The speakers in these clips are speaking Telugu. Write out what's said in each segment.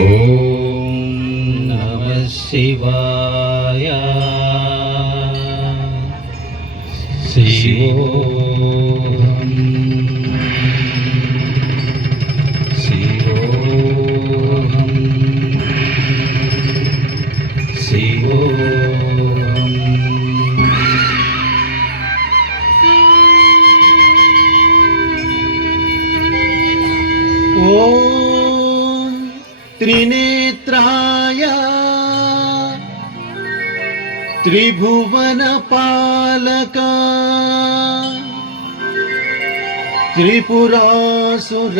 ఓం నమః శివాయ. శివోహం శివోహం శివోహం. ఓం త్రినేత్రాయ త్రిభువన పాలక త్రిపురాసుర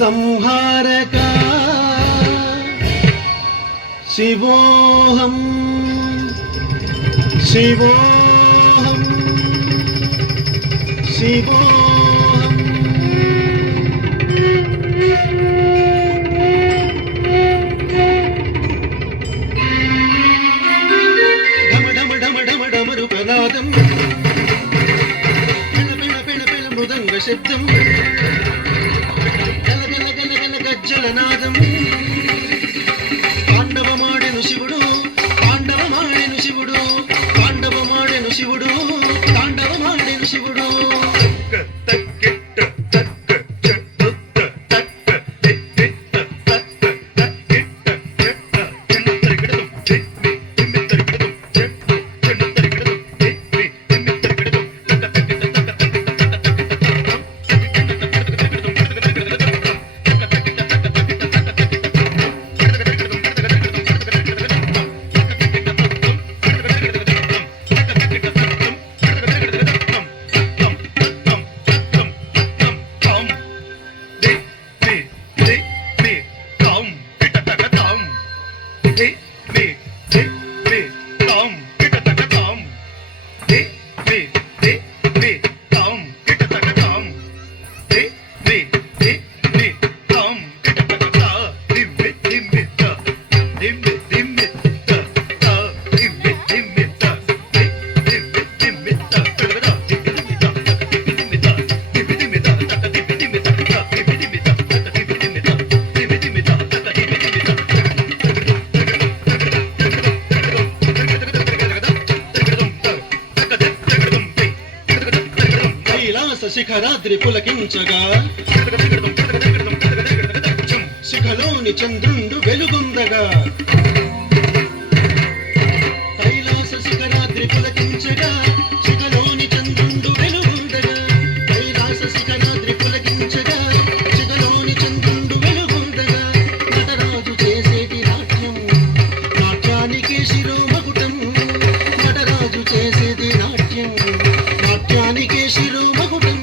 సంహారక శివోహం శివోహం శివోహం. ఢమ ఢమ ఢమ ఢమ ఢమరుకనాదం పిణ పిణ పిణ పిణ మృదంగ శబ్దం గల గల గల గల గజ్జలనాదం. తాండవమాడెను శివుడు తాండవమాడెను శివుడు తాండవమాడెను శివుడు తాండవమాడెను శివుడు. శిఖరాద్రి పులకించగా శిఖలోని చంద్రుండు వెలుగొందగా. కైలాస శిఖరాద్రి పులకించగా శిఖలోని చంద్రుండు వెలుగొందగా. కైలాస శిఖరాద్రి పులకించగా శిఖలోని చంద్రుండు వెలుగొందగా. నటరాజు చేసేటి నాట్యం నాట్యానికి శిరోమకుటం. నటరాజు చేసేది నాట్యం నాట్యానికి శిరోమకుటం.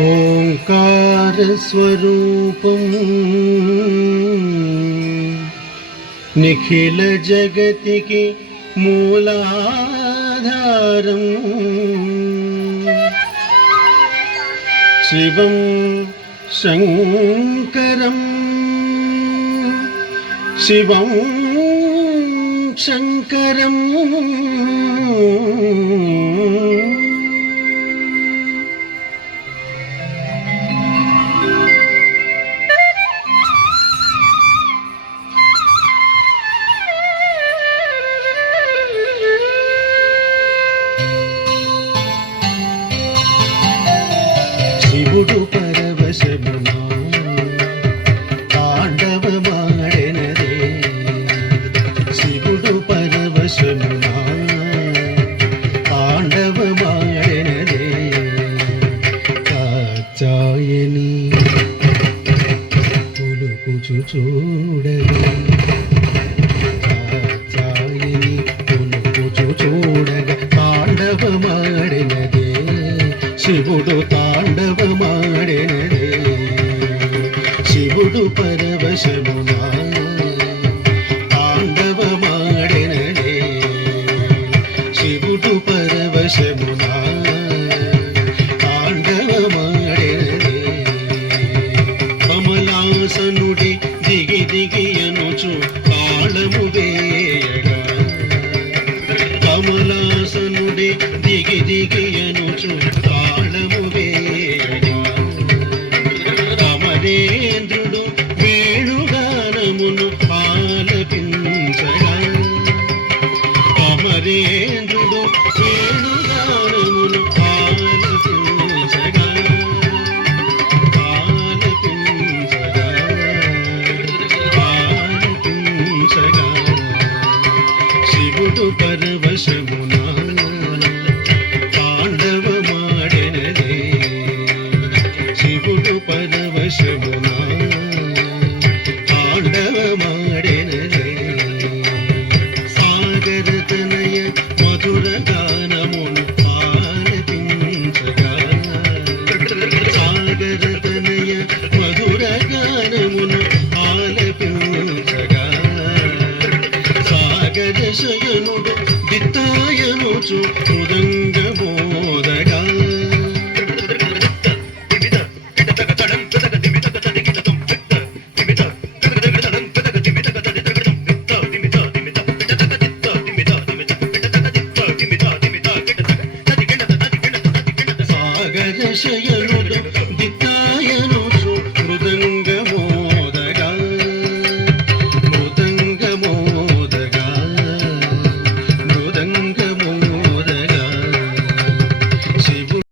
ఓంకార స్వరూపం నిఖిల జగతికి మూలాధారం. శివం శంకరం శివం శంకరం. శివుడు పరవశమునా తాండవమాడెనదే. శివుడు పరవశమునా తాండవమాడెనదే. కాచాయని పులుకుచు చూడగా కాచాయని పులుకుచు చూడగా తాండవమాడెనదే. శివుడు తాండవమాడెనదే. శివుడు పరవశమునా తాండవమాడెనదే. దిగియనుచు తాళము వేయగా అమరేంద్రుడు వేణుగానమును ఆలపించగా అమరేంద్రుడు వేణుగానమును ఆలపించగా ఆలపించగా శివుడు పరమ